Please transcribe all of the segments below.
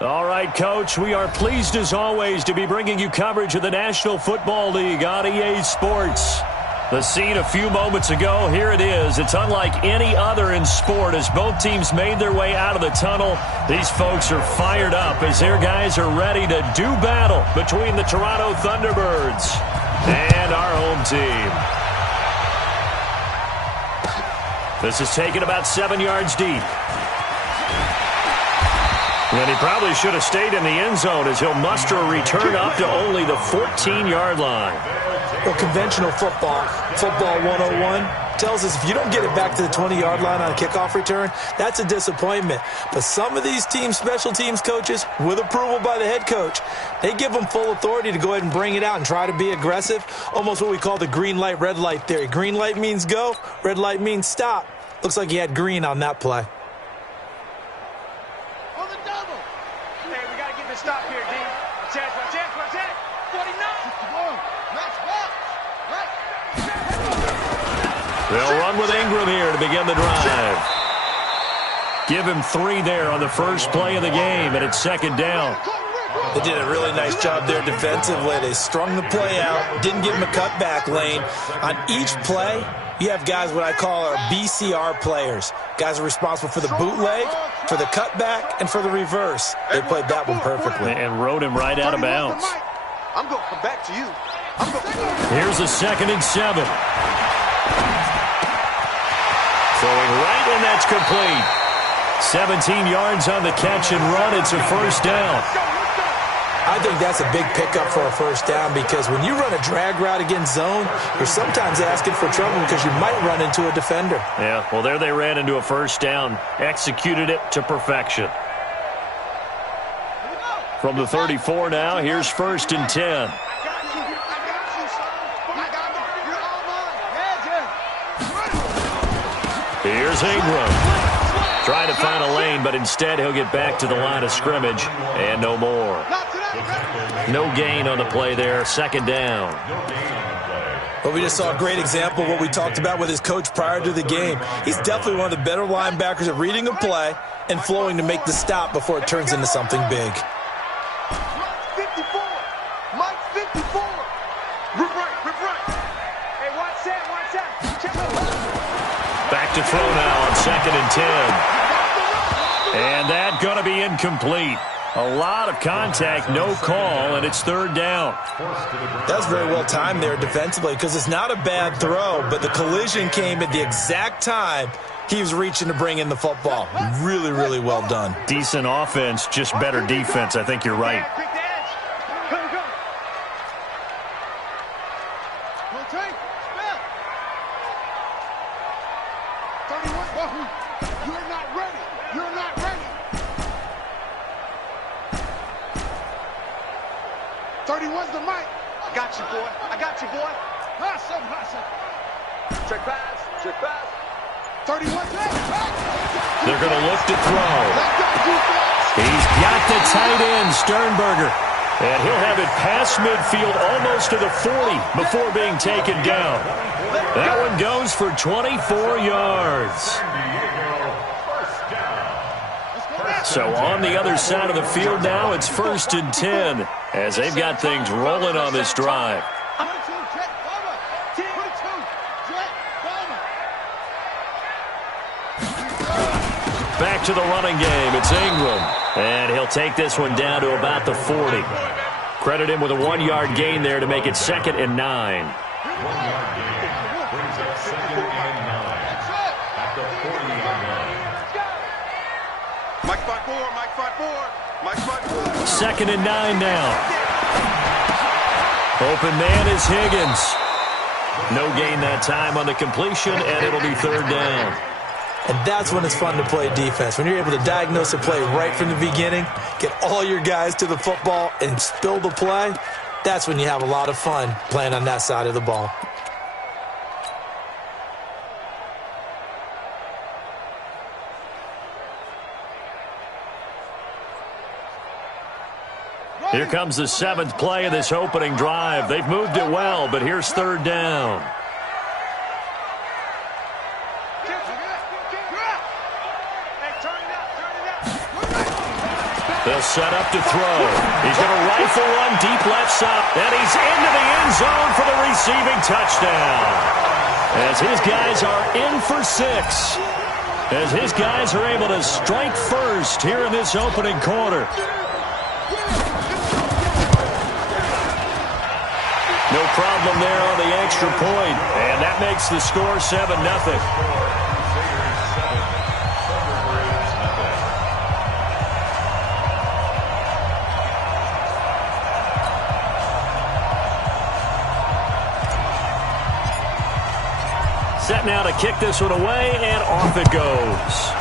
All right, Coach, we are pleased as always to be bringing you coverage of the National Football League on EA Sports. The scene a few moments ago, here it is. It's unlike any other in sport as both teams made their way out of the tunnel. These folks are fired up as their guys are ready to do battle between the Toronto Thunderbirds and our home team. This is taken about 7 yards deep. And he probably should have stayed in the end zone as he'll muster a return up to only the 14-yard line. Well, conventional football 101, tells us if you don't get it back to the 20-yard line on a kickoff return, that's a disappointment. But some of these teams, special teams coaches, with approval by the head coach, they give them full authority to go ahead and bring it out and try to be aggressive, almost what we call the green light, red light theory. Green light means go, red light means stop. Looks like he had green on that play. Stop here, D. Check. 49. They'll run with Ingram here to begin the drive. Give him 3 there on the first play of the game, and it's second down. They did a really nice job there defensively. They strung the play out, didn't give him a cutback lane. On each play, you have guys what I call our BCR players. Guys are responsible for the bootleg, for the cutback, and for the reverse. They played that one perfectly. And rode him right out of bounds. I'm going to come back to you. Here's a 2nd and 7. Throwing right, and that's complete. 17 yards on the catch and run. It's a first down. I think that's a big pickup for a first down because when you run a drag route against zone, you're sometimes asking for trouble because you might run into a defender. Yeah, well, there they ran into a first down, executed it to perfection. From the 34 now, here's 1st and 10. Here's Ingram. Trying to find a lane, but instead he'll get back to the line of scrimmage, and no more. No gain on the play there, 2nd down. Well, we just saw a great example of what we talked about with his coach prior to the game. He's definitely one of the better linebackers at reading a play and flowing to make the stop before it turns into something big. Mike 54. Rip right. Hey, watch that. Check it. Back to throw now on 2nd and 10. And that going to be incomplete. A lot of contact, no call, and it's 3rd down. That's very well timed there defensively because it's not a bad throw, but the collision came at the exact time he was reaching to bring in the football. Really, really well done. Decent offense, just better defense. I think you're right. They're going to look to throw. He's got the tight end, Sternberger. And he'll have it past midfield almost to the 40 before being taken down. That one goes for 24 yards. So on the other side of the field now, it's 1st and 10 as they've got things rolling on this drive. Back to the running game. It's Ingram. And he'll take this one down to about the 40. Credit him with a 1-yard gain there to make it 2nd and 9. Mike 5-4. 2nd and 9 now. Open man is Higgins. No gain that time on the completion, and it'll be 3rd down. And that's when it's fun to play defense. When you're able to diagnose a play right from the beginning, get all your guys to the football, and spill the play, that's when you have a lot of fun playing on that side of the ball. Here comes the 7th play of this opening drive. They've moved it well, but here's 3rd down. They'll set up to throw. He's going to rifle one deep left side. And he's into the end zone for the receiving touchdown. As his guys are in for 6. As his guys are able to strike first here in this opening quarter. No problem there on the extra point. And that makes the score 7-0. Set now to kick this one away, and off it goes.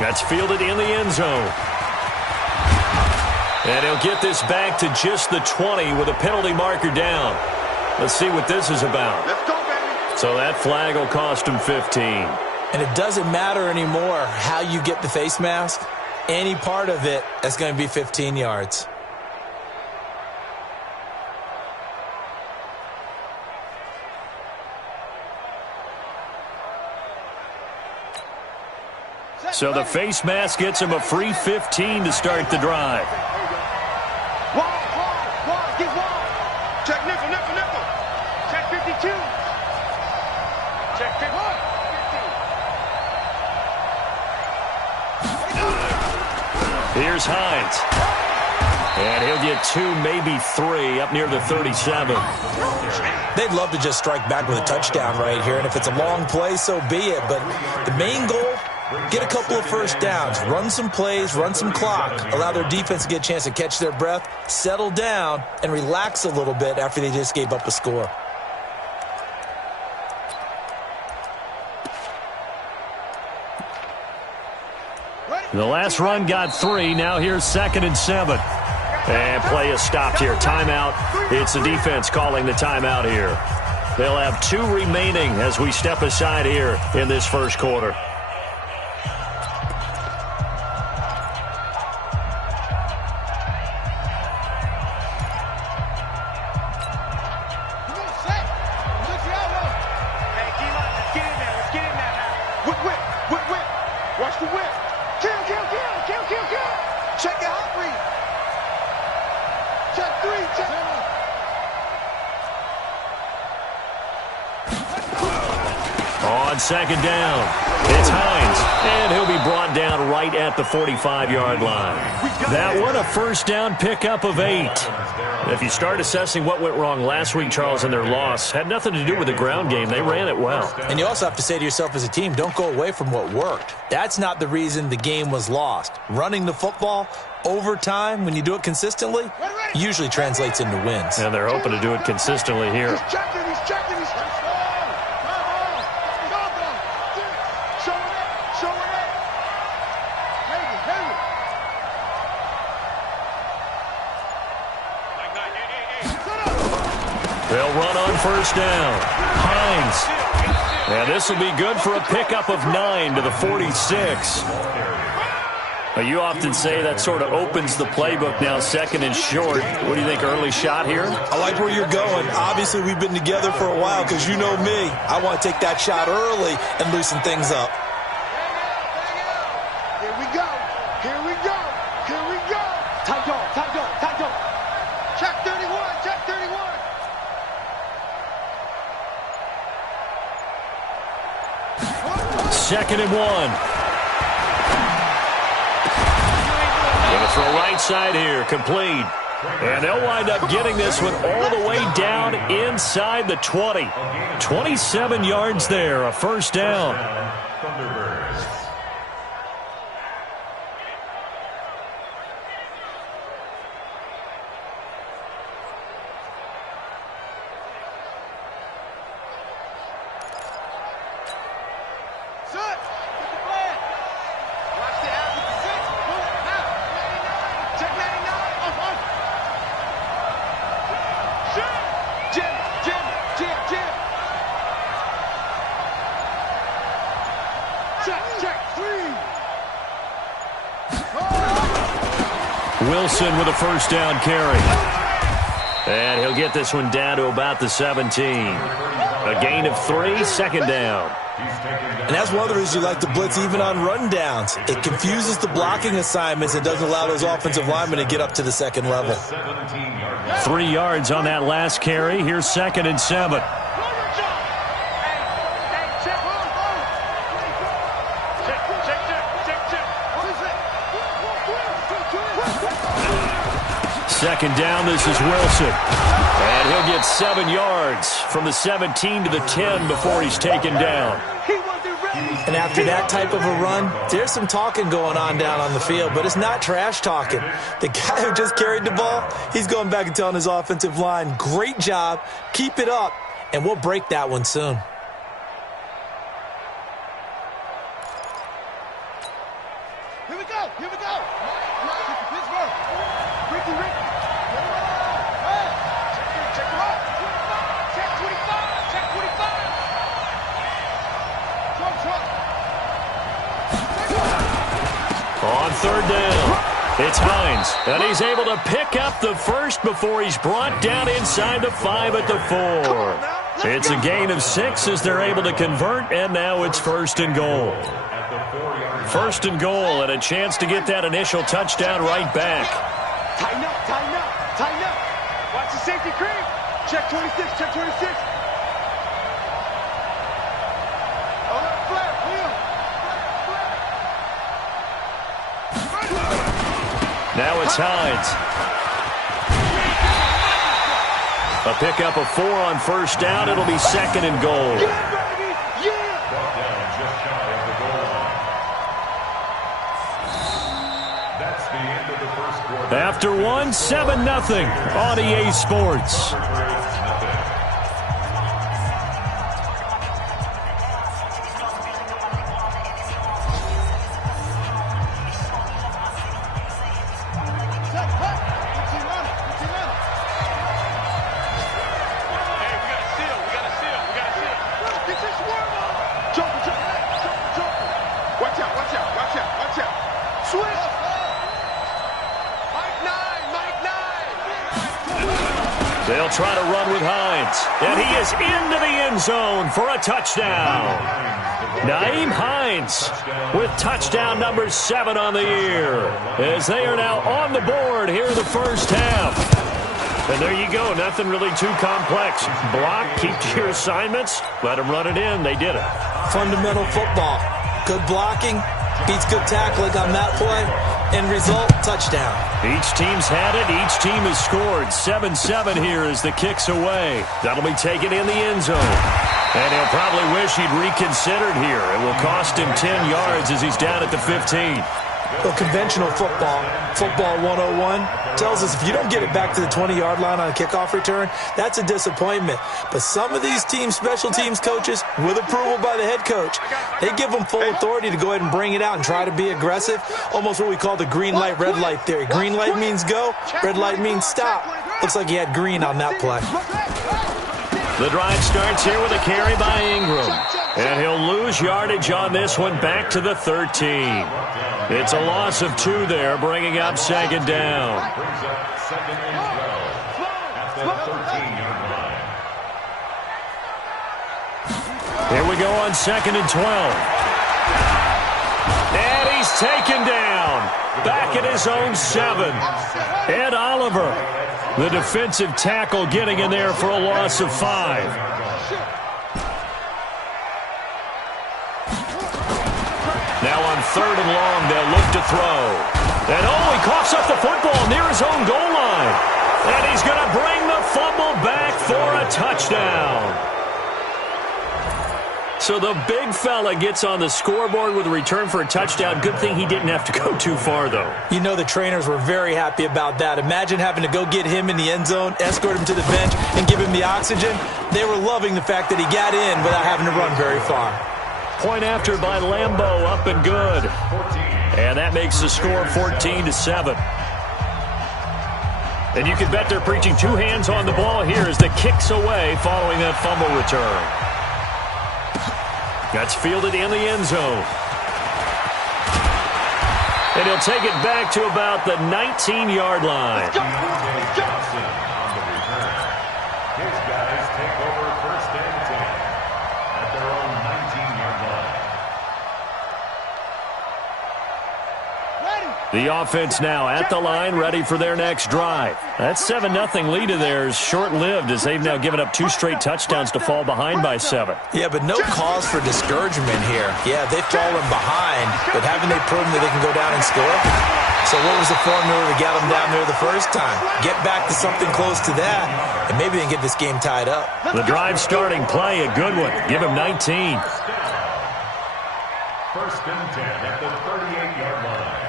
That's fielded in the end zone. And he'll get this back to just the 20 with a penalty marker down. Let's see what this is about. Let's go, baby. So that flag will cost him 15. And it doesn't matter anymore how you get the face mask. Any part of it is going to be 15 yards. So the face mask gets him a free 15 to start the drive. Wall, get wall. Check nickel. Check 52. Check 50. Here's Fienz. And he'll get 2, maybe 3 up near the 37. They'd love to just strike back with a touchdown right here. And if it's a long play, so be it. But the main goal, get a couple of first downs, run some plays, run some clock, allow their defense to get a chance to catch their breath, settle down, and relax a little bit after they just gave up a score. The last run got 3. Now here's 2nd and 7. And play is stopped here. Timeout. It's the defense calling the timeout here. They'll have 2 remaining as we step aside here in this first quarter. On 2nd down, it's Fienz, and he'll be brought down right at the 45-yard line. That one, a first down pickup of 8. If you start assessing what went wrong last week, Charles, in their loss, had nothing to do with the ground game. They ran it well. And you also have to say to yourself as a team, don't go away from what worked. That's not the reason the game was lost. Running the football over time, when you do it consistently, usually translates into wins. And they're hoping to do it consistently here. He's checking. They'll run on first down. Fienz. And this will be good for a pickup of 9 to the 46. You often say that sort of opens the playbook now, 2nd and short. What do you think, early shot here? I like where you're going. Obviously, we've been together for a while because you know me. I want to take that shot early and loosen things up. Here we go. Tight dog. Check 31. 2nd and 1. Going to throw right side here, complete. And they'll wind up getting this one all the way down inside the 20. 27 yards there, a first down. Wilson with a first down carry. And he'll get this one down to about the 17. A gain of 3, second down. And that's one of the reasons you like to blitz even on rundowns. It confuses the blocking assignments and doesn't allow those offensive linemen to get up to the second level. 3 yards on that last carry. Here's 2nd and 7. Second down, this is Wilson. And he'll get 7 yards from the 17 to the 10 before he's taken down. And after that type of a run, there's some talking going on down on the field, but it's not trash talking. The guy who just carried the ball, he's going back and telling his offensive line, great job, keep it up, and we'll break that one soon. Here we go. Here we go. Pittsburgh. Ricky. Hey. Check him out. Check 25. Check 25. Trump. On 3rd down, it's Hines, and he's able to pick up the first before he's brought down inside the 5 at the 4. It's a gain of 6 as they're able to convert, and now it's 1st and goal. 1st and goal, and a chance to get that initial touchdown right back. Tighten up. Watch the safety creep. Check 26. Oh, flat, Will. Now it's Hines. A pickup of 4 on 1st down. It'll be 2nd and goal. After 1, 7-0 on EA Sports. They'll try to run with Hines, and he is into the end zone for a touchdown. Nyheim Hines with touchdown number 7 on the year, as they are now on the board here in the first half. And there you go, nothing really too complex. Block, keep to your assignments, let them run it in. They did it. Fundamental football. Good blocking beats good tackling on that play. End result, touchdown. Each team's had it. Each team has scored. 7-7 here as the kick's away. That'll be taken in the end zone. And he'll probably wish he'd reconsidered here. It will cost him 10 yards as he's down at the 15. Well, conventional football 101, tells us if you don't get it back to the 20-yard line on a kickoff return, that's a disappointment. But some of these teams, special teams coaches, with approval by the head coach, they give them full authority to go ahead and bring it out and try to be aggressive, almost what we call the green light, red light theory. Green light means go, red light means stop. Looks like he had green on that play. The drive starts here with a carry by Ingram. And he'll lose yardage on this one back to the 13. It's a loss of 2 there, bringing up 2nd down. Here we go on 2nd and 12. And he's taken down. Back at his own 7. Ed Oliver, the defensive tackle, getting in there for a loss of 5. Now on 3rd and long, they'll look to throw. And he coughs up the football near his own goal line. And he's going to bring the fumble back for a touchdown. So the big fella gets on the scoreboard with a return for a touchdown. Good thing he didn't have to go too far, though. You know the trainers were very happy about that. Imagine having to go get him in the end zone, escort him to the bench, and give him the oxygen. They were loving the fact that he got in without having to run very far. Point after by Lambeau, up and good. And that makes the score 14-7. And you can bet they're preaching 2 hands on the ball here as the kick's away following that fumble return. That's fielded in the end zone. And he'll take it back to about the 19-yard line. Let's go. His guys take over 1st and 10. The offense now at the line, ready for their next drive. That 7-0 lead of theirs short-lived as they've now given up 2 straight touchdowns to fall behind by 7. Yeah, but no cause for discouragement here. Yeah, they've fallen behind, but haven't they proven that they can go down and score? So what was the formula to get them down there the first time? Get back to something close to that, and maybe they can get this game tied up. The drive starting play, a good one. Give him 19. First and 10 at the 38-yard line.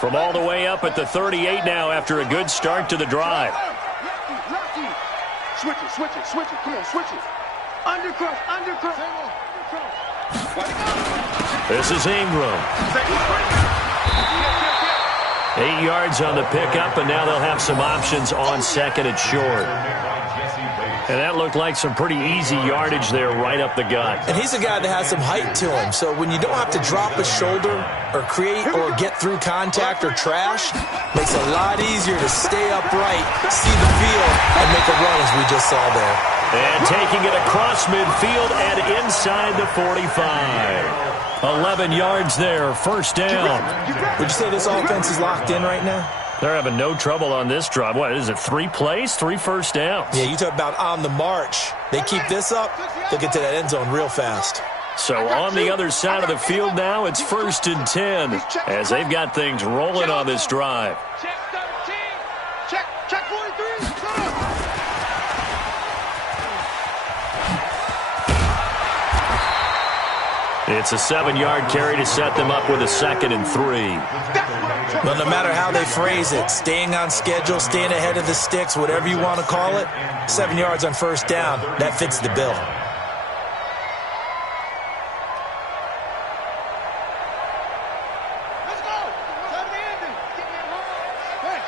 From all the way up at the 38 now after a good start to the drive. Switch it. Come on, switch it. Undercross. This is Ingram. 8 yards on the pickup, and now they'll have some options on second and short. And that looked like some pretty easy yardage there right up the gut. And he's a guy that has some height to him, so when you don't have to drop a shoulder or create or get through contact or trash, makes it a lot easier to stay upright, see the field, and make a run as we just saw there. And taking it across midfield and inside the 45. 11 yards there, first down. Would you say this offense is locked in right now? They're having no trouble on this drive. What is it, 3 plays, 3 first downs? Yeah, you talk about on the march. They keep this up, they'll get to that end zone real fast. So on the other side of the field now, it's first and 10 as they've got things rolling on this drive. Check 13. Check 43. It's a 7-yard carry to set them up with a 2nd and 3. But no matter how they phrase it, staying on schedule, staying ahead of the sticks, whatever you want to call it, 7 yards on first down, that fits the bill. Let's go. Hey,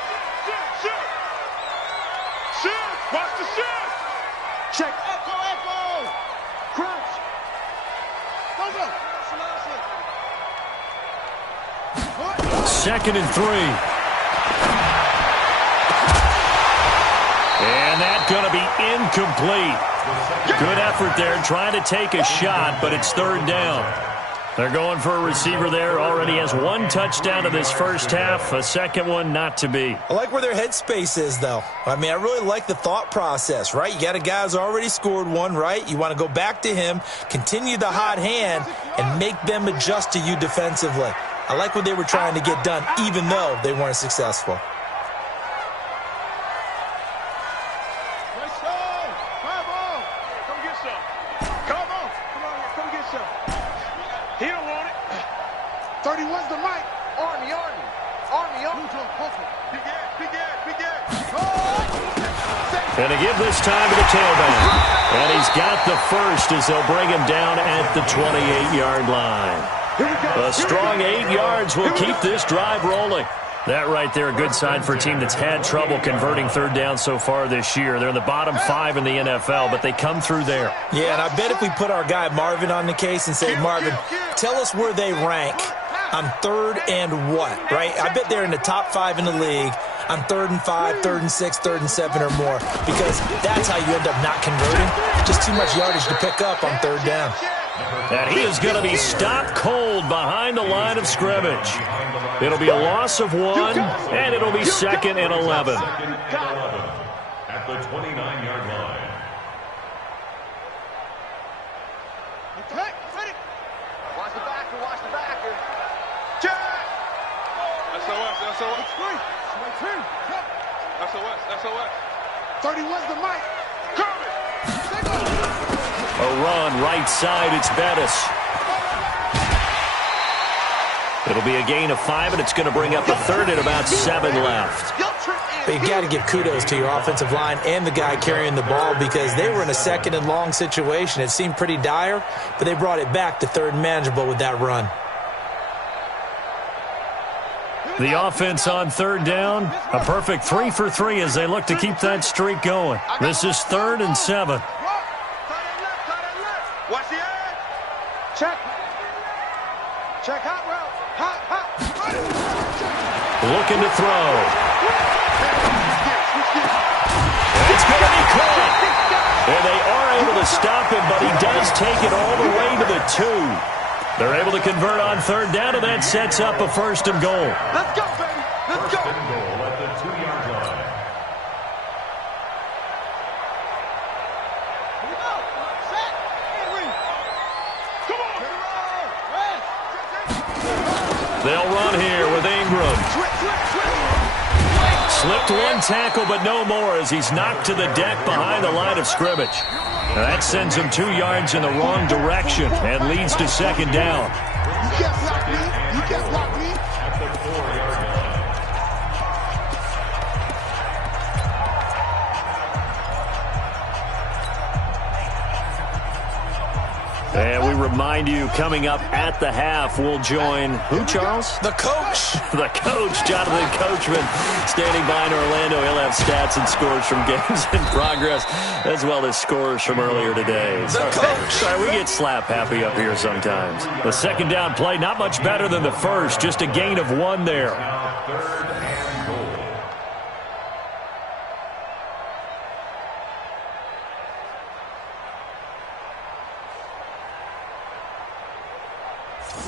shoot. Watch the shoot. Check. Echo. Crunch. Go. 2nd and 3. And that's going to be incomplete. Good effort there, trying to take a shot, but it's 3rd down. They're going for a receiver there. Already has 1 touchdown in this first half. A second one not to be. I like where their headspace is, though. I mean, I really like the thought process, right? You got a guy who's already scored 1, right? You want to go back to him, continue the hot hand, and make them adjust to you defensively. I like what they were trying to get done, even though they weren't successful. He don't want it. 31's the mic. Army. And to give this time to the tailback. And he's got the first as they'll bring him down at the 28-yard line. A strong 8 yards will keep this drive rolling. That right there, a good sign for a team that's had trouble converting 3rd down so far this year. They're in the bottom 5 in the NFL, but they come through there. Yeah, and I bet if we put our guy Marvin on the case and say, Marvin, tell us where they rank on 3rd and what, right? I bet they're in the top 5 in the league on 3rd and 5, 3rd and 6, 3rd and 7 or more, because that's how you end up not converting. Just too much yardage to pick up on 3rd down. And he is going to be stopped cold behind the line of scrimmage. It'll be a loss of 1, and it'll be 2nd and 11. At the 29-yard line. Watch the backer. Check. SOS. 31's the mic. A run right side, it's Bettis. It'll be a gain of 5, and it's going to bring up a 3rd and about 7 left. But you got to give kudos to your offensive line and the guy carrying the ball, because they were in a 2nd and long situation. It seemed pretty dire, but they brought it back to 3rd and manageable with that run. The offense on 3rd down, a perfect 3 for 3 as they look to keep that streak going. This is 3rd and 7. Watch the edge. Check hot route. Hot. Looking to throw. It's going to be caught. And they are able to to stop him, but he does take it all the way to the 2. They're able to convert on third down, and that sets up a 1st and goal. Let's go, baby. Let's go. 1st and goal at the 2-yard line. They'll run here with Ingram. Slipped one tackle, but no more as he's knocked to the deck behind the line of scrimmage. Now that sends him 2 yards in the wrong direction and leads to 2nd down. You can't block me. You can't block me. At the 4-yard line. And we remind you, coming up at the half, we'll join who, Charles? The coach. The coach, Jonathan Coachman, standing by in Orlando. He'll have stats and scores from games in progress, as well as scores from earlier today. Sorry, we get slap happy up here sometimes. The 2nd down play, not much better than the first, just a gain of 1 there. Now 3rd and goal.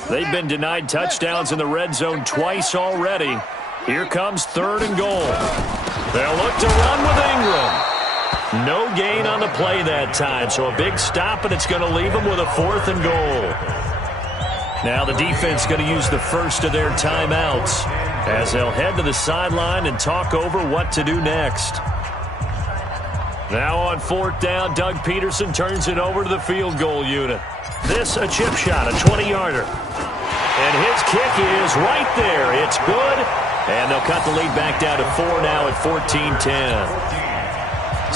They've been denied touchdowns in the red zone twice already. Here comes 3rd and goal. They'll look to run with Ingram. No gain on the play that time, so a big stop, and it's going to leave them with a 4th and goal. Now the defense going to use the first of their timeouts as they'll head to the sideline and talk over what to do next. Now on 4th down, Doug Peterson turns it over to the field goal unit. This a chip shot, a 20-yarder. And his kick is right there. It's good. And they'll cut the lead back down to 4 now at 14-10.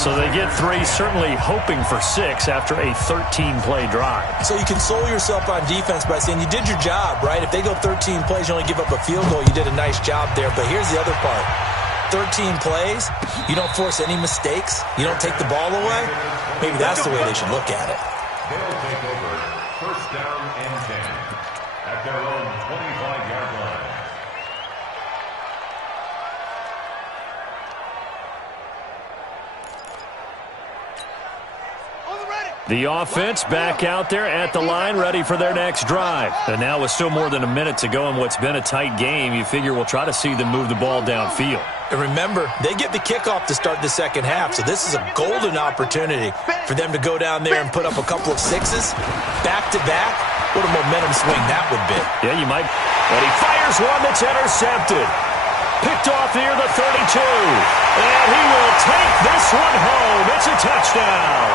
So they get 3, certainly hoping for 6 after a 13-play drive. So you console yourself on defense by saying you did your job, right? If they go 13 plays, you only give up a field goal, you did a nice job there. But here's the other part. 13 plays, you don't force any mistakes, you don't take the ball away. Maybe that's the way they should look at it. They'll take over 1st down and 10 at their own 25-yard line. The offense back out there at the line, ready for their next drive. And now with still more than a minute to go in what's been a tight game, you figure we'll try to see them move the ball downfield. And remember, they get the kickoff to start the 2nd half, so this is a golden opportunity for them to go down there and put up a couple of 6s back-to-back. What a momentum swing that would be. Yeah, you might. And he fires one that's intercepted. Picked off near the 32. And he will take this one home. It's a touchdown.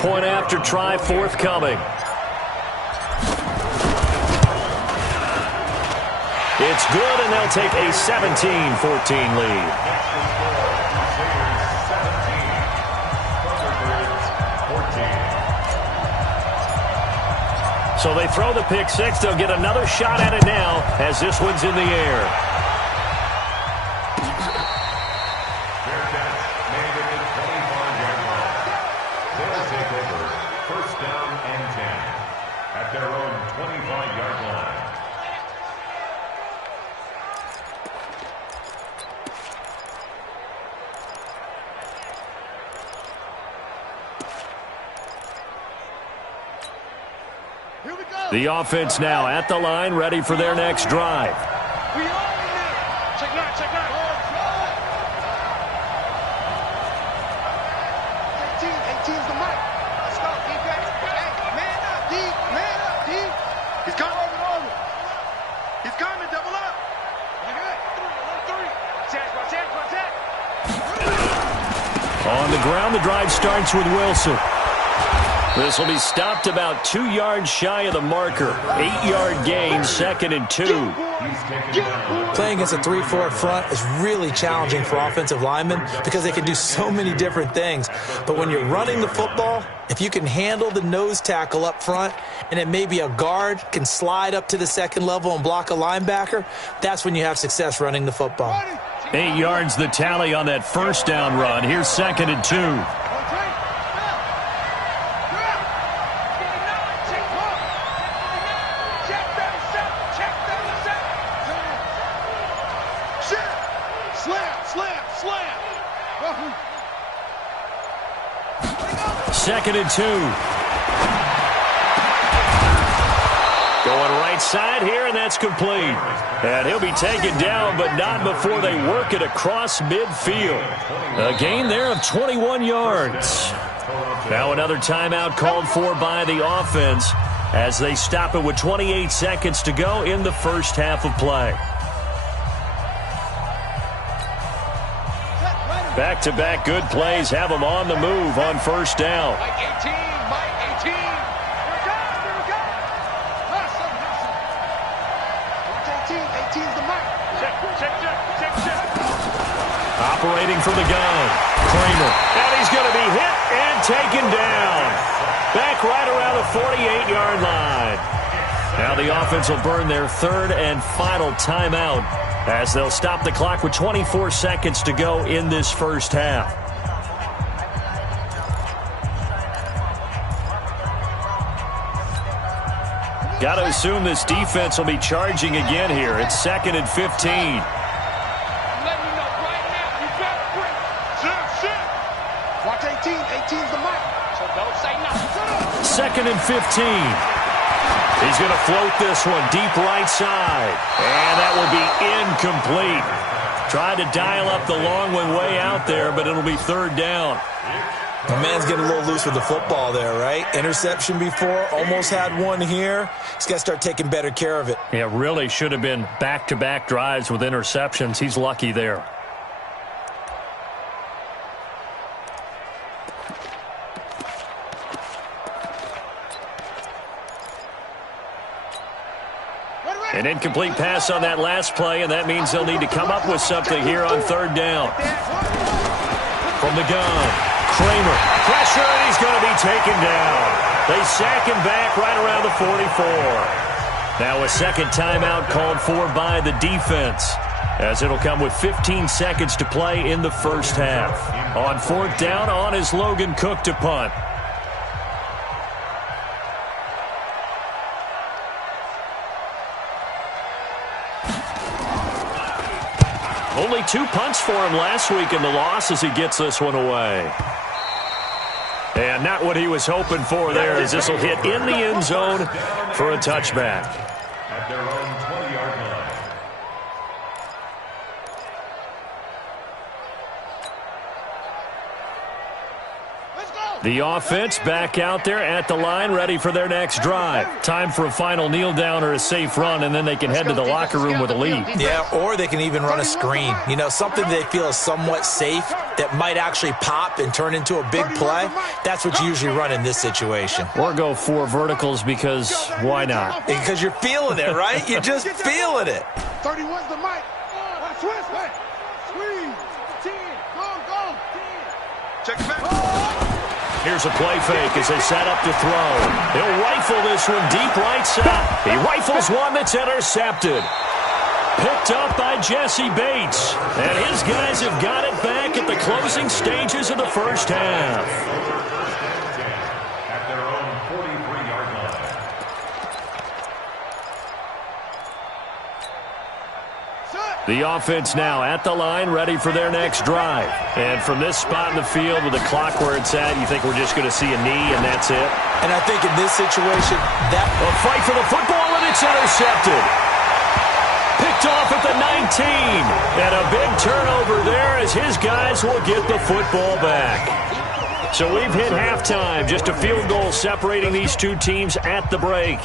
Point after try forthcoming. It's good, and they'll take a 17-14 lead. So they throw the pick 6. They'll get another shot at it now as this one's in the air. The offense now at the line, ready for their next drive. We all in there. Check out, check out. 18's the mic. Let's go, defense. Hey, man up, D. Man up, D. He's coming over. He's coming, double up. You're good. 3. Check. On the ground, the drive starts with Wilson. This will be stopped about 2 yards shy of the marker. 8-yard gain, 2nd and 2. Playing against a 3-4 front is really challenging for offensive linemen because they can do so many different things. But when you're running the football, if you can handle the nose tackle up front and it may be a guard can slide up to the 2nd level and block a linebacker, that's when you have success running the football. 8 yards the tally on that 1st down run. Here's 2nd and 2. 2nd and 2. Going right side here, and that's complete. And he'll be taken down, but not before they work it across midfield. A gain there of 21 yards. Now another timeout called for by the offense as they stop it with 28 seconds to go in the first half of play. Back-to-back good plays have them on the move on first down. Mike 18, Mike 18. Here we go, here we go. Hustle, hustle. Watch 18, 18's the Mike. Check. Operating from the gun, Kramer. And he's going to be hit and taken down. Back right around the 48-yard line. Now the offense will burn their third and final timeout as they'll stop the clock with 24 seconds to go in this first half. Got to assume this defense will be charging again here. It's 2nd and 15. Let me know right now. You better bring shit. Watch 18, 18's the Mike. So don't say nothing. 2nd and 15. He's going to float this one deep right side. And that will be incomplete. Tried to dial up the long one way out there, but it'll be third down. The man's getting a little loose with the football there, right? Interception before, almost had one here. He's got to start taking better care of it. Yeah, really should have been back-to-back drives with interceptions. He's lucky there. An incomplete pass on that last play, and that means they'll need to come up with something here on third down. From the gun, Kramer. Pressure, and he's going to be taken down. They sack him back right around the 44. Now a second timeout called for by the defense, as it'll come with 15 seconds to play in the first half. On fourth down, on is Logan Cook to punt. Only 2 punts for him last week in the loss as he gets this one away. And not what he was hoping for there, as this will hit in the end zone for a touchback. At their own 20-yard line. The offense back out there at the line, ready for their next drive. Time for a final kneel down or a safe run, and then they can head to the locker room with a lead. Yeah, or they can even run a screen. You know, something they feel is somewhat safe that might actually pop and turn into a big play. That's what you usually run in this situation. Or go 4 verticals because why not? Because you're feeling it, right? You're just feeling it. 31's the Mike. Squeeze. 10. Go. 10. Check it back. Here's a play fake as they set up to throw. He'll rifle this one deep right side. He rifles one that's intercepted. Picked up by Jesse Bates. And his guys have got it back at the closing stages of the first half. At their own 43-yard line. The offense now at the line, ready for their next drive. And from this spot in the field with the clock where it's at, you think we're just going to see a knee and that's it? And I think in this situation, that... A fight for the football, and it's intercepted. Picked off at the 19. And a big turnover there as his guys will get the football back. So we've hit halftime. Just a field goal separating these two teams at the break.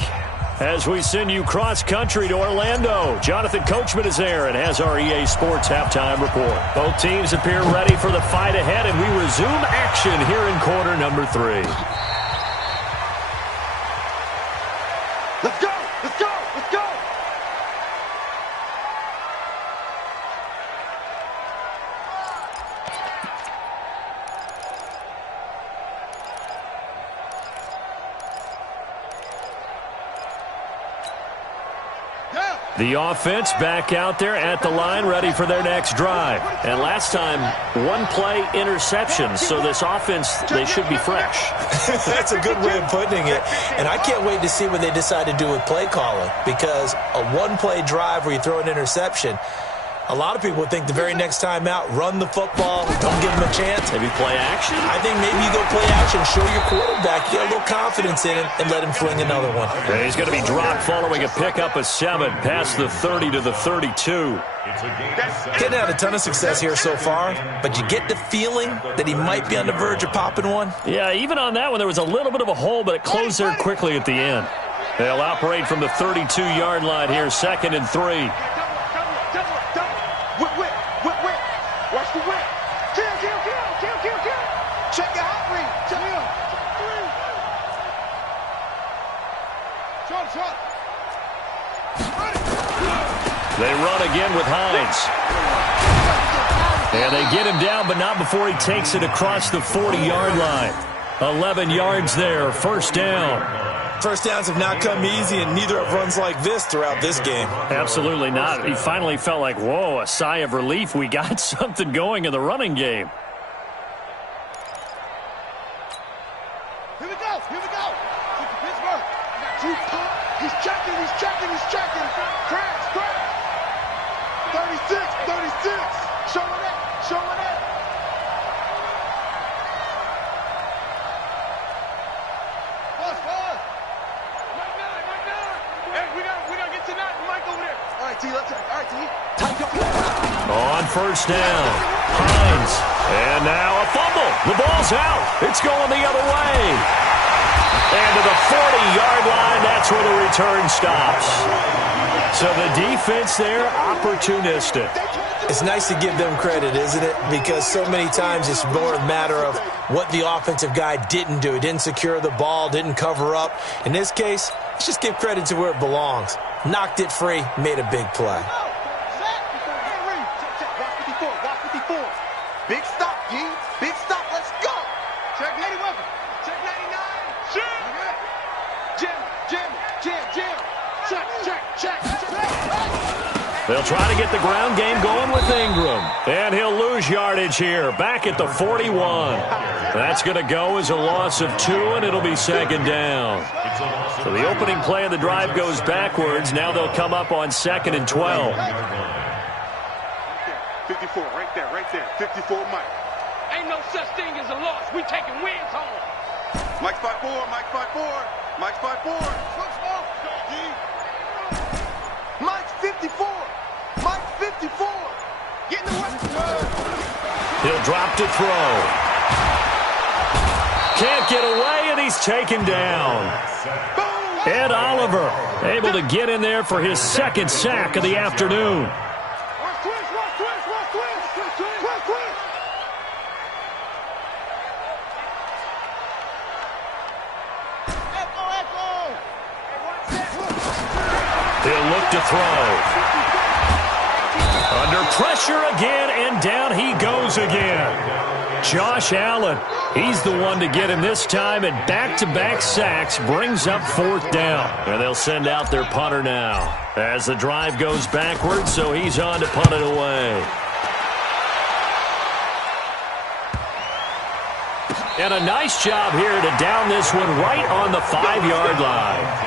As we send you cross-country to Orlando, Jonathan Coachman is there and has our EA Sports halftime report. Both teams appear ready for the fight ahead, and we resume action here in quarter number 3. Let's go. The offense back out there at the line, ready for their next drive. And last time, 1-play interception. So this offense, they should be fresh. That's a good way of putting it. And I can't wait to see what they decide to do with play calling. Because a 1-play drive where you throw an interception, A lot of people think the very next time out, run the football, don't give him a chance. Maybe play action? I think maybe you go play action, show your quarterback, you get a little confidence in him, and let him fling another one. Yeah, he's going to be dropped following a pickup of 7 past the 30 to the 32. Getting had a ton of success here so far, but you get the feeling that he might be on the verge of popping one. Yeah, even on that one, there was a little bit of a hole, but it closed there quickly at the end. They'll operate from the 32-yard line here, 2nd and 3. Watch the whip. Kill. Check your hot read. Shot. They run again with Hines. And they get him down, but not before he takes it across the 40-yard line. 11 yards there, 1st down. First downs have not come easy, and neither have runs like this throughout this game. Absolutely not. He finally felt like, whoa, a sigh of relief. We got something going in the running game. Here we go. Pittsburgh. I got 2 pump. He's checking. Crash. 36. Showing it. On 1st down, Fienz. And now a fumble. The ball's out. It's going the other way. And to the 40-yard line, that's where the return stops. So the defense there, opportunistic. It's nice to give them credit, isn't it? Because so many times it's more a matter of what the offensive guy didn't do. He didn't secure the ball, didn't cover up. In this case, let's just give credit to where it belongs. Knocked it free, made a big play. Big stop, G. Big stop. Let's go. Check 91. Check 99. Jim. Check. They'll try to get the ground game going with Ingram. And he'll lose yardage here, back at the 41. That's going to go as a loss of 2, and it'll be 2nd down. So the opening play of the drive goes backwards. Now they'll come up on 2nd and 12. 54, right there. 54, Mike. Ain't no such thing as a loss. We taking wins home. Mike's 5'4". Switch off. Mike's 54. Get in the way. He'll drop to throw. Can't get away, and he's taken down. Ed Oliver able to get in there for his 2nd sack of the afternoon. He'll look to throw. Under pressure again, and down he goes again. Josh Allen, he's the one to get him this time, and back-to-back sacks brings up 4th down. And they'll send out their punter now as the drive goes backwards, so he's on to punt it away. And a nice job here to down this one right on the 5-yard line.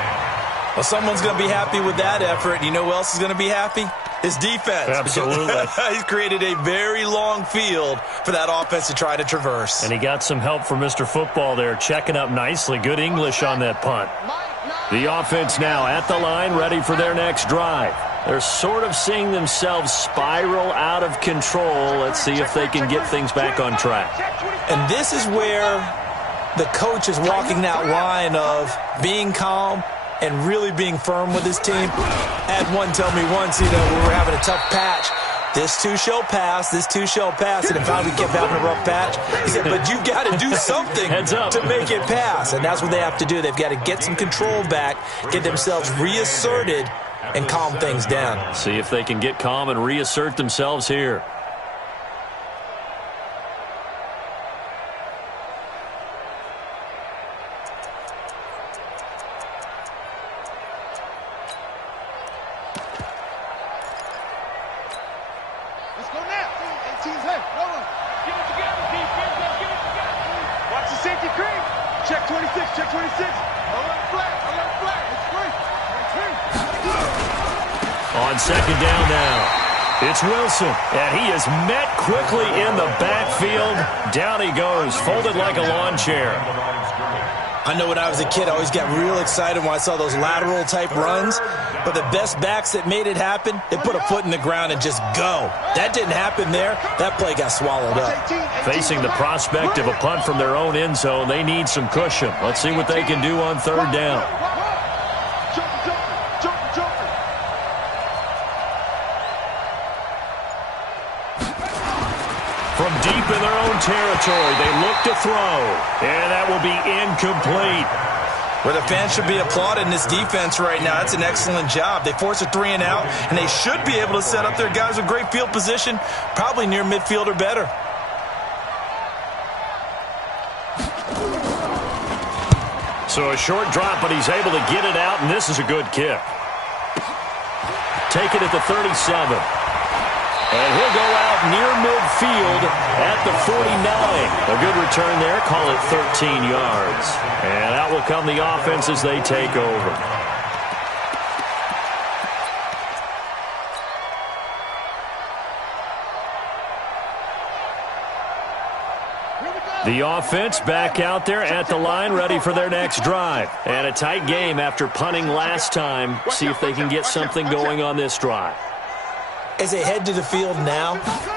Well, someone's going to be happy with that effort. You know who else is going to be happy? His defense. Absolutely. He's created a very long field for that offense to try to traverse. And he got some help from Mr. Football there, checking up nicely. Good English on that punt. The offense now at the line, ready for their next drive. They're sort of seeing themselves spiral out of control. Let's see if they can get things back on track. And this is where the coach is walking that line of being calm and really being firm with his team. Had one tell me once, we were having a tough patch. This too shall pass, and if we kept having a rough patch, he said, but you've got to do something to make it pass. And that's what they have to do. They've got to get some control back, get themselves reasserted, and calm things down. See if they can get calm and reassert themselves here. On 2nd down now, It's Wilson, and he is met quickly in the backfield. Down he goes, folded like a lawn chair. I know when I was a kid, I always got real excited when I saw those lateral-type runs. But the best backs that made it happen, they put a foot in the ground and just go. That didn't happen there. That play got swallowed up. Facing the prospect of a punt from their own end zone, they need some cushion. Let's see what they can do on third down. From deep in their own territory, they look to throw, and that will be incomplete. Well, the fans should be applauding this defense right now. That's an excellent job. They force a 3-and-out, and they should be able to set up their guys with great field position, probably near midfield or better. So a short drop, but he's able to get it out, and this is a good kick. Take it at the 37. And he'll go out near midfield at the 49. A good return there. Call it 13 yards. And out will come the offense as they take over. The offense back out there at the line, ready for their next drive. And a tight game after punting last time. See if they can get something going on this drive. As they head to the field now,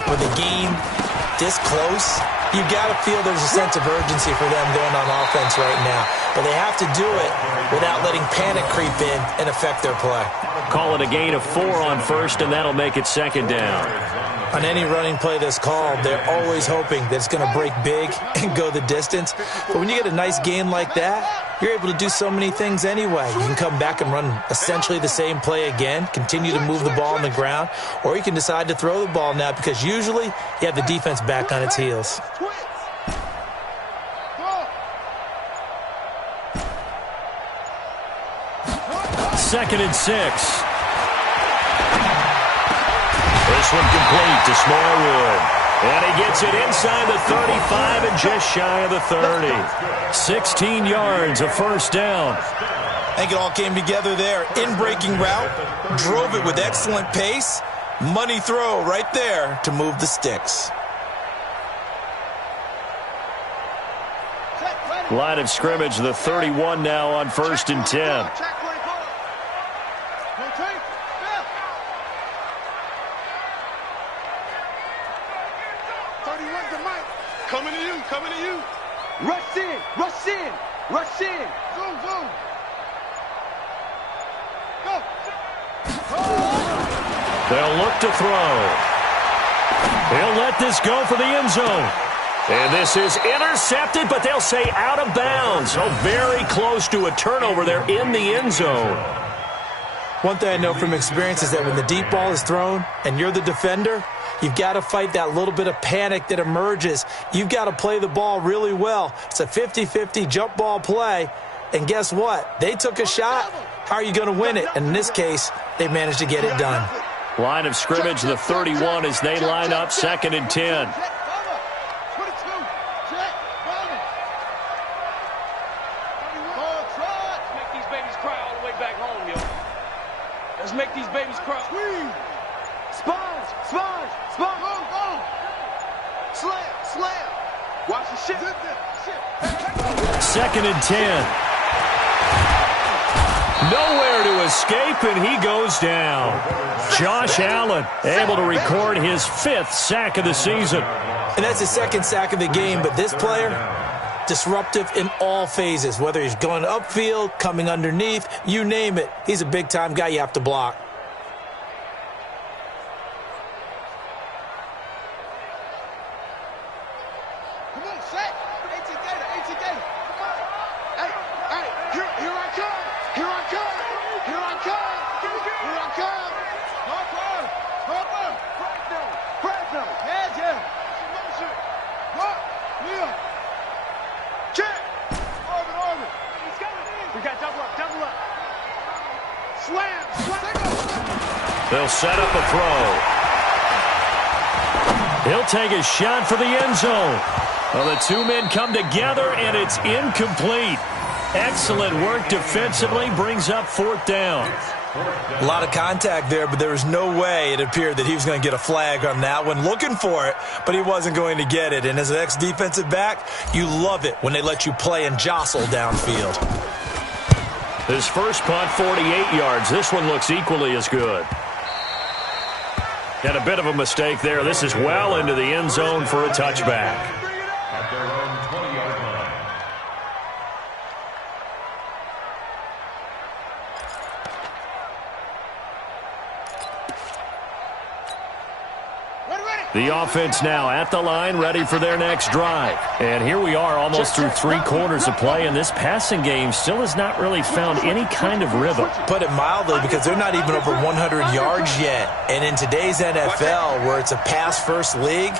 with the game this close, you got to feel there's a sense of urgency for them going on offense right now. But they have to do it without letting panic creep in and affect their play. Call it a gain of 4 on first, and that'll make it second down. On any running play that's called, they're always hoping that it's going to break big and go the distance. But when you get a nice gain like that, you're able to do so many things anyway. You can come back and run essentially the same play again, continue to move the ball on the ground, or you can decide to throw the ball now because usually you have the defense back on its heels. Second and 6. This one complete to Smallwood. And he gets it inside the 35 and just shy of the 30. 16 yards, a first down. I think it all came together there. In-breaking route, drove it with excellent pace. Money throw right there to move the sticks. Line of scrimmage, the 31 now on first and 10. Coming to you, coming to you. Rush in, rush in, rush in. Zoom, zoom. Go. They'll look to throw. He'll let this go for the end zone. And this is intercepted, but they'll say out of bounds. So very close to a turnover there in the end zone. One thing I know from experience is that when the deep ball is thrown and you're the defender, you've got to fight that little bit of panic that emerges. You've got to play the ball really well. It's a 50-50 jump ball play. And guess what? They took a shot. How are you going to win it? And in this case, they managed to get it done. Line of scrimmage, the 31 as they line up, second and 10. Let's make these babies cry. Sponge, sponge, sponge. Go, go. Slam, slam. Watch the shit. Second and 10. Nowhere to escape, and he goes down. Josh Allen able to record his 5th sack of the season. And that's his 2nd sack of the game, but this player, disruptive in all phases, whether he's going upfield, coming underneath, you name it. He's a big-time guy you have to block. Come on, set. AT Gator. Come on. Hey, here I come. Here I come. Here I come. Here I come. Harper. Craig. Yeah. Motion. What? Leo. Check. Orbit. We got double up. Slam. They'll set up a throw. He'll take a shot for the end zone. Well, the two men come together, and it's incomplete. Excellent work defensively, brings up 4th down. A lot of contact there, but there was no way it appeared that he was going to get a flag on that one. Looking for it, but he wasn't going to get it. And as an ex-defensive back, you love it when they let you play and jostle downfield. His first punt, 48 yards. This one looks equally as good. Had a bit of a mistake there. This is well into the end zone for a touchback. At their own 20-yard line. The offense now at the line, ready for their next drive. And here we are almost through 3 quarters of play, and this passing game still has not really found any kind of rhythm. Put it mildly, because they're not even over 100 yards yet. And in today's NFL, where it's a pass-first league,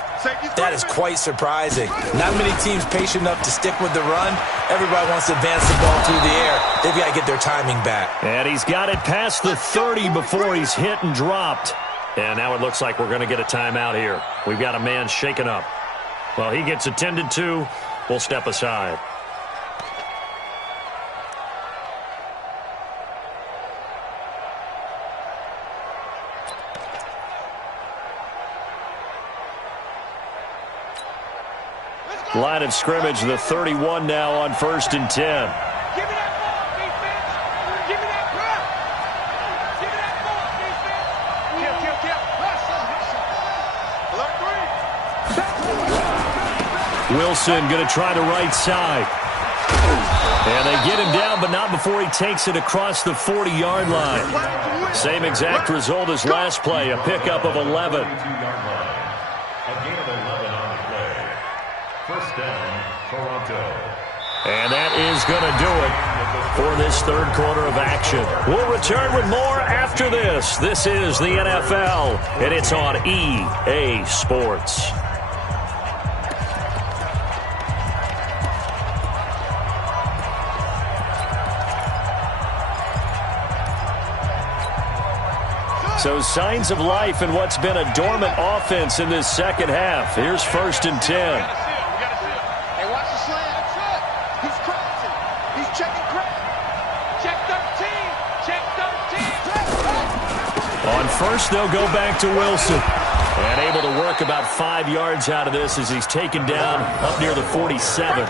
that is quite surprising. Not many teams patient enough to stick with the run. Everybody wants to advance the ball through the air. They've got to get their timing back. And he's got it past the 30 before he's hit and dropped. And now it looks like we're going to get a timeout here. We've got a man shaken up. Well, he gets attended to. We'll step aside. Line of scrimmage, the 31 now on 1st and 10. Wilson going to try the right side. And they get him down, but not before he takes it across the 40-yard line. Same exact result as last play, a pickup of 11. A gain of 11 on the play. First down, Toronto. And that is going to do it for this third quarter of action. We'll return with more after this. This is the NFL, and it's on EA Sports. So signs of life in what's been a dormant offense in this second half. Here's 1st and 10. Hey, watch the slant. He's crossing. He's checking crack. Check 13. Check 13. On first, they'll go back to Wilson. And able to work about 5 yards out of this as he's taken down up near the 47.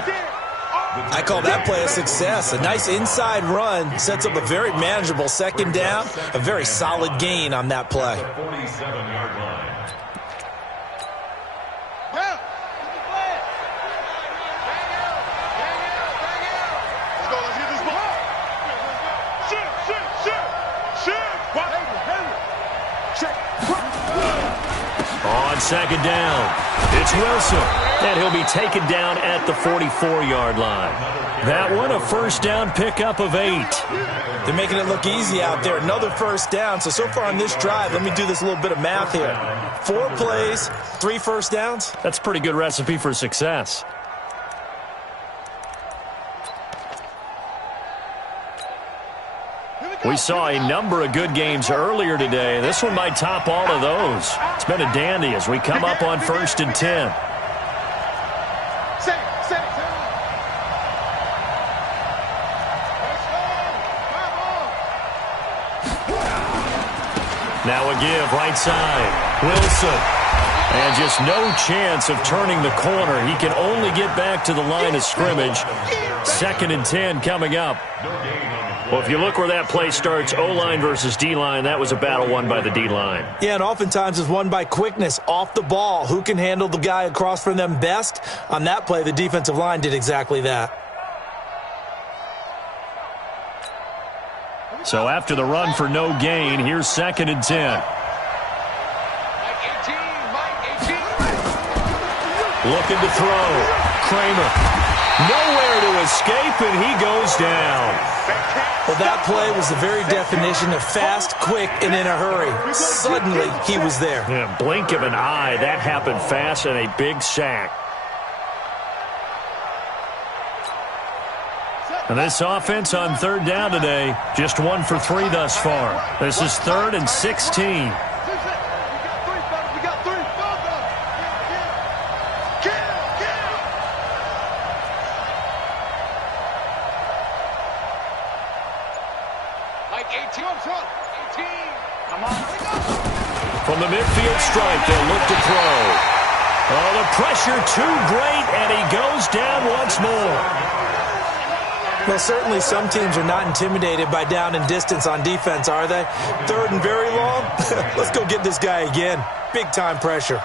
I call that play a success. A nice inside run sets up a very manageable second down. A very solid gain on that play. 47-yard line. Let's go. Let's get this ball. On second down, it's Wilson. And he'll be taken down at the 44-yard line. That one, a first down pickup of 8. They're making it look easy out there. Another first down. So far on this drive, let me do this little bit of math here. 4 plays, 3 first downs. That's a pretty good recipe for success. We saw a number of good games earlier today. This one might top all of those. It's been a dandy as we come up on 1st and 10. Now a give, right side. Wilson. And just no chance of turning the corner. He can only get back to the line of scrimmage. 2nd and 10 coming up. Well, if you look where that play starts, O-line versus D-line, that was a battle won by the D-line. Yeah, and oftentimes it's won by quickness off the ball. Who can handle the guy across from them best? On that play, the defensive line did exactly that. So after the run for no gain, here's 2nd and 10. Looking to throw. Kramer. Nowhere to escape, and he goes down. Well, that play was the very definition of fast, quick, and in a hurry. Suddenly, he was there. Yeah, blink of an eye. That happened fast and a big sack. And this offense on 3rd down today, just 1 for 3 thus far. This is 3rd and 16. team. Come on. From the midfield stripe, they'll look to throw. Oh, the pressure too great, and he goes down once more. Well, certainly some teams are not intimidated by down and distance on defense, are they? Third and very long? Let's go get this guy again. Big-time pressure.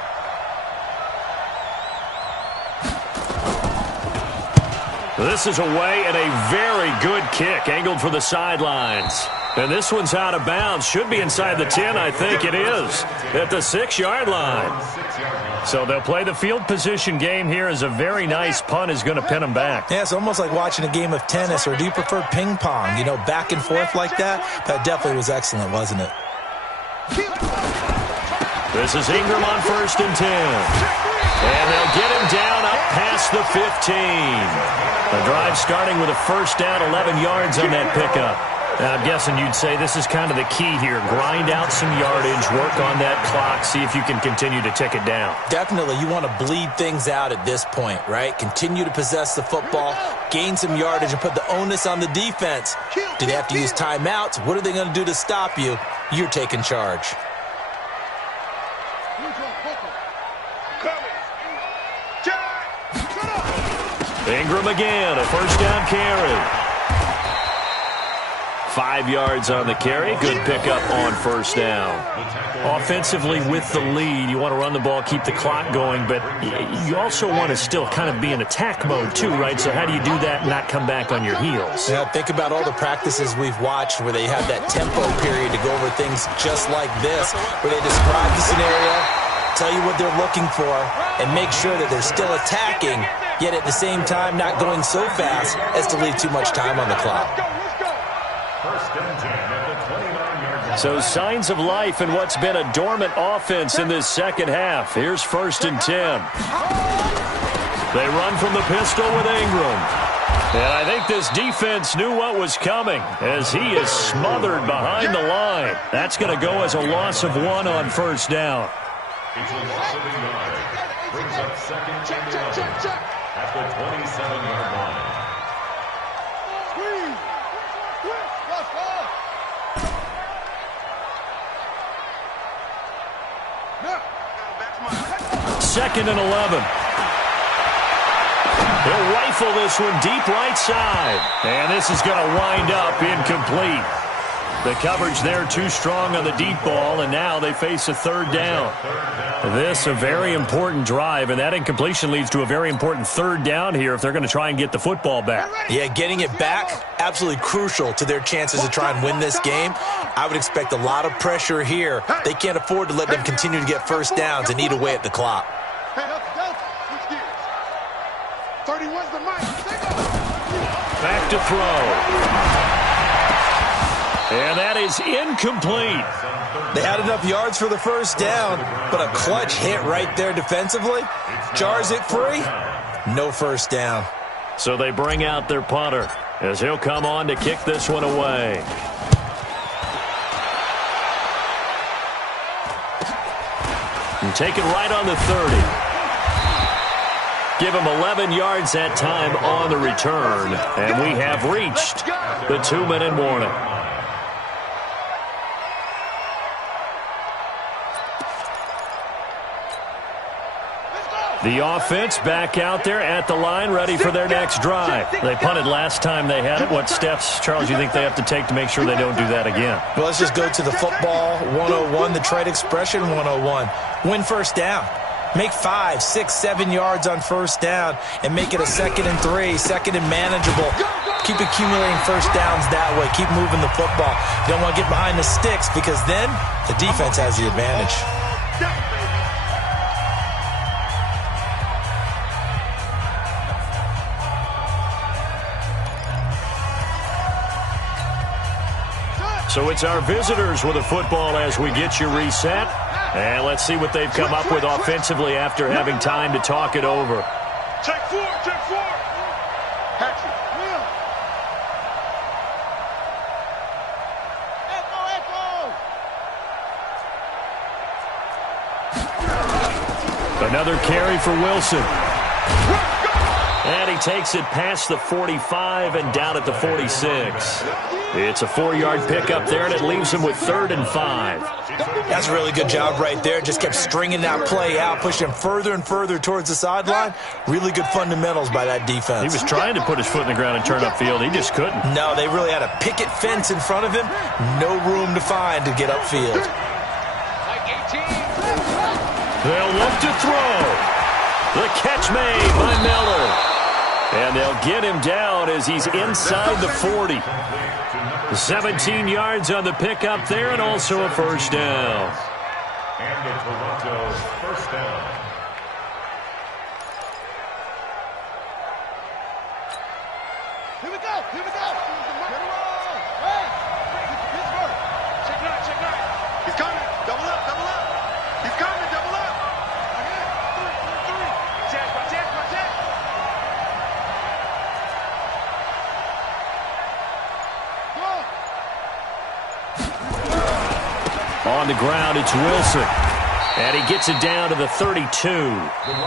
This is away and a very good kick, angled for the sidelines. And this one's out of bounds. Should be inside the 10, I think it is, at the 6-yard line. So they'll play the field position game here as a very nice punt is going to pin them back. Yeah, it's almost like watching a game of tennis, or do you prefer ping pong? You know, back and forth like that? That definitely was excellent, wasn't it? This is Ingram on 1st and 10. And they'll get him down up past the 15. The drive starting with a first down, 11 yards on that pickup. Now, I'm guessing you'd say this is kind of the key here. Grind out some yardage, work on that clock, see if you can continue to tick it down. Definitely. You want to bleed things out at this point, right? Continue to possess the football, gain some yardage, and put the onus on the defense. Do they have to use timeouts? What are they going to do to stop you? You're taking charge. Ingram again, a first down carry. 5 yards on the carry. Good pickup on first down. Offensively with the lead, you want to run the ball, keep the clock going, but you also want to still kind of be in attack mode too, right? So how do you do that and not come back on your heels? Yeah, think about all the practices we've watched where they have that tempo period to go over things just like this, where they describe the scenario, tell you what they're looking for, and make sure that they're still attacking, yet at the same time not going so fast as to leave too much time on the clock. So signs of life in what's been a dormant offense in this second half. Here's 1st and 10. They run from the pistol with Ingram. And I think this defense knew what was coming as he is smothered behind the line. That's going to go as a loss of 1 on first down. It's a loss of a yard. Brings up 2nd and 11 at the 27-yard line. Second and 11. He'll rifle this one deep right side. And this is going to wind up incomplete. The coverage there too strong on the deep ball, and now they face a 3rd down. This a very important drive, and that incompletion leads to a very important 3rd down here if they're going to try and get the football back. Yeah, getting it back, absolutely crucial to their chances to try and win this game. I would expect a lot of pressure here. They can't afford to let them continue to get first downs and eat away at the clock. Back to throw. And that is incomplete. They had enough yards for the first down, but a clutch hit right there defensively. Jars it free. No first down. So they bring out their punter as he'll come on to kick this one away. And take it right on the 30. Give him 11 yards that time on the return. And we have reached the 2-minute warning. The offense back out there at the line, ready for their next drive. They punted last time they had it. What steps, Charles, you think they have to take to make sure they don't do that again? Well, let's just go to the football 101, the trade expression 101. Win first down. Make 5, 6, 7 yards on first down and make it a 2nd and 3, 2nd and manageable. Keep accumulating first downs that way. Keep moving the football. You don't want to get behind the sticks because then the defense has the advantage. So it's our visitors with the football as we get you reset. And let's see what they've come up with offensively after having time to talk it over. Check 4, check 4. Patrick. Another carry for Wilson. And he takes it past the 45 and down at the 46. It's a 4-yard pickup there, and it leaves him with 3rd and 5. That's a really good job right there. Just kept stringing that play out, pushing him further and further towards the sideline. Really good fundamentals by that defense. He was trying to put his foot in the ground and turn upfield. He just couldn't. No, they really had a picket fence in front of him. No room to find to get upfield. They'll look to throw. The catch made by Miller. And they'll get him down as he's inside the 40. 17 yards on the pickup there, and also a first down. And the Toronto's first down. Here we go. Here we go. Hey, Pittsburgh. Check right. He's coming. Double up. He's coming. Double up. Three. Check. On the ground, it's Wilson. And he gets it down to the 32.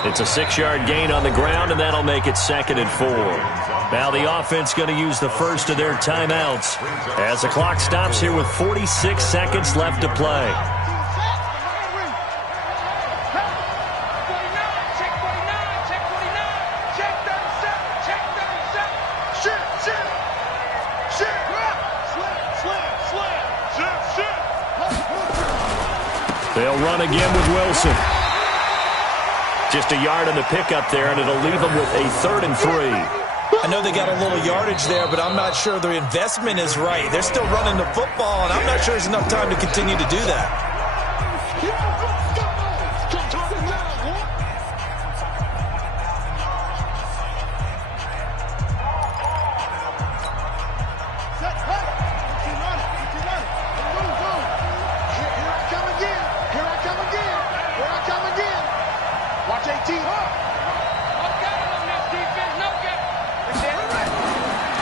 It's a 6-yard gain on the ground, and that'll make it 2nd and 4. Now the offense going to use the first of their timeouts as the clock stops here with 46 seconds left to play. They'll run again with Wilson. Just a yard on the pickup there, and it'll leave them with a 3rd and 3. I know they got a little yardage there, but I'm not sure the investment is right. They're still running the football, and I'm not sure there's enough time to continue to do that.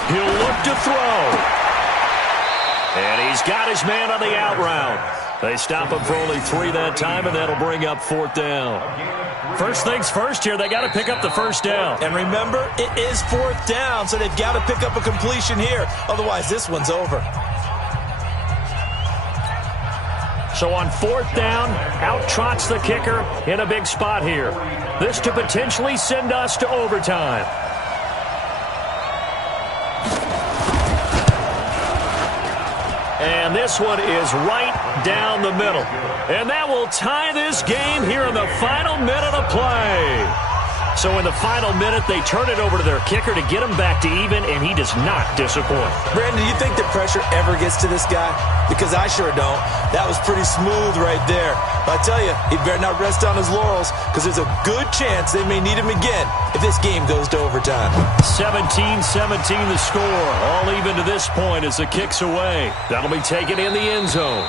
He'll look to throw. And he's got his man on the out route. They stop him for only 3 that time, and that'll bring up 4th down. First things first here, they got to pick up the first down. And remember, it is 4th down, so they've got to pick up a completion here. Otherwise, this one's over. So on 4th down, out trots the kicker in a big spot here. This to potentially send us to overtime. And this one is right down the middle. And that will tie this game here in the final minute of play. So in the final minute, they turn it over to their kicker to get him back to even, and he does not disappoint. Brandon, do you think the pressure ever gets to this guy? Because I sure don't. That was pretty smooth right there. But I tell you, he better not rest on his laurels, because there's a good chance they may need him again if this game goes to overtime. 17-17 the score. All even to this point as the kick's away. That'll be taken in the end zone.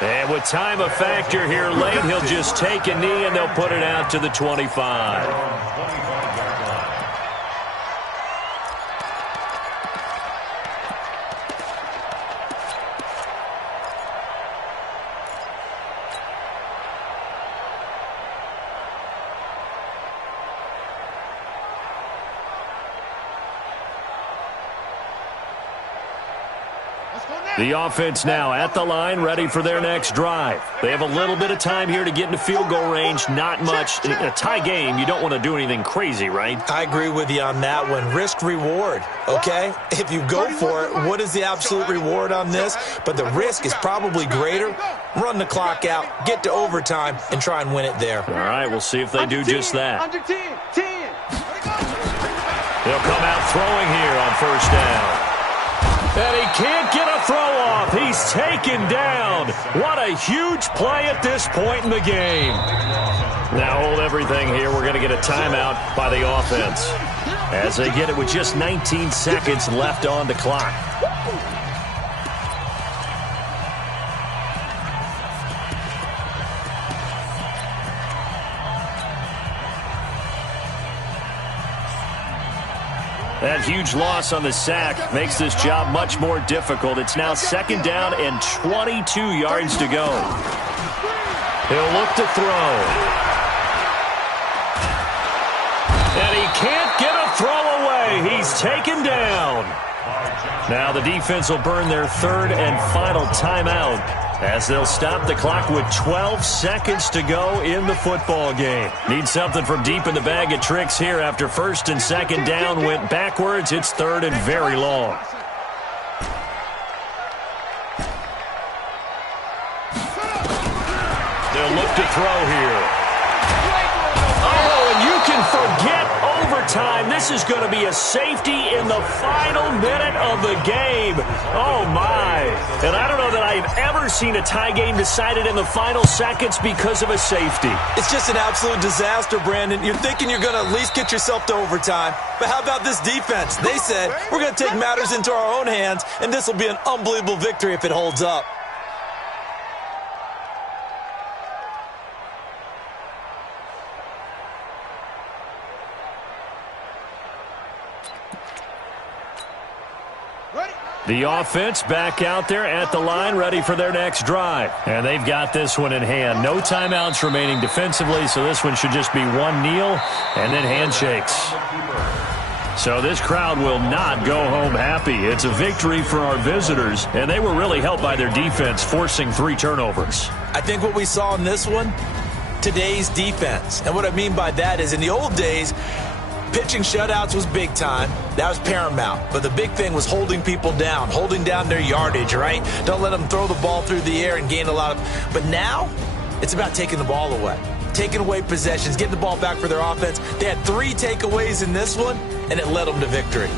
And with time a factor here late, he'll just take a knee and they'll put it out to the 25. The offense now at the line, ready for their next drive. They have a little bit of time here to get into field goal range, not much. In a tie game, you don't want to do anything crazy, right? I agree with you on that one. Risk-reward, okay? If you go for it, what is the absolute reward on this? But the risk is probably greater. Run the clock out, get to overtime, and try and win it there. All right, we'll see if they do just that. Under 10. They'll come out throwing here on first down. And he can't get a throw off. He's taken down. What a huge play at this point in the game. Now hold everything here. We're going to get a timeout by the offense as they get it with just 19 seconds left on the clock. That huge loss on the sack makes this job much more difficult. It's now second down and 22 yards to go. He'll look to throw. And he can't get a throw away. He's taken down. Now the defense will burn their third and final timeout as they'll stop the clock with 12 seconds to go in the football game. Need something from deep in the bag of tricks here after first and second down went backwards. It's third and very long. They'll look to throw here. Oh, and you can forget overtime. This is going to be a safety in the final minute of the game. Oh, my. And I don't know that I've ever seen a tie game decided in the final seconds because of a safety. It's just an absolute disaster, Brandon. You're thinking you're going to at least get yourself to overtime. But how about this defense? They said, we're going to take matters into our own hands, and this will be an unbelievable victory if it holds up. The offense back out there at the line, ready for their next drive. And they've got this one in hand. No timeouts remaining defensively, so this one should just be one kneel and then handshakes. So this crowd will not go home happy. It's a victory for our visitors, and they were really helped by their defense, forcing 3 turnovers. I think what we saw in this one, today's defense. And what I mean by that is in the old days, pitching shutouts was big time. That was paramount. But the big thing was holding people down, holding down their yardage, right? Don't let them throw the ball through the air and gain a lot of... But now, it's about taking the ball away. Taking away possessions, getting the ball back for their offense. They had 3 takeaways in this one, and it led them to victory.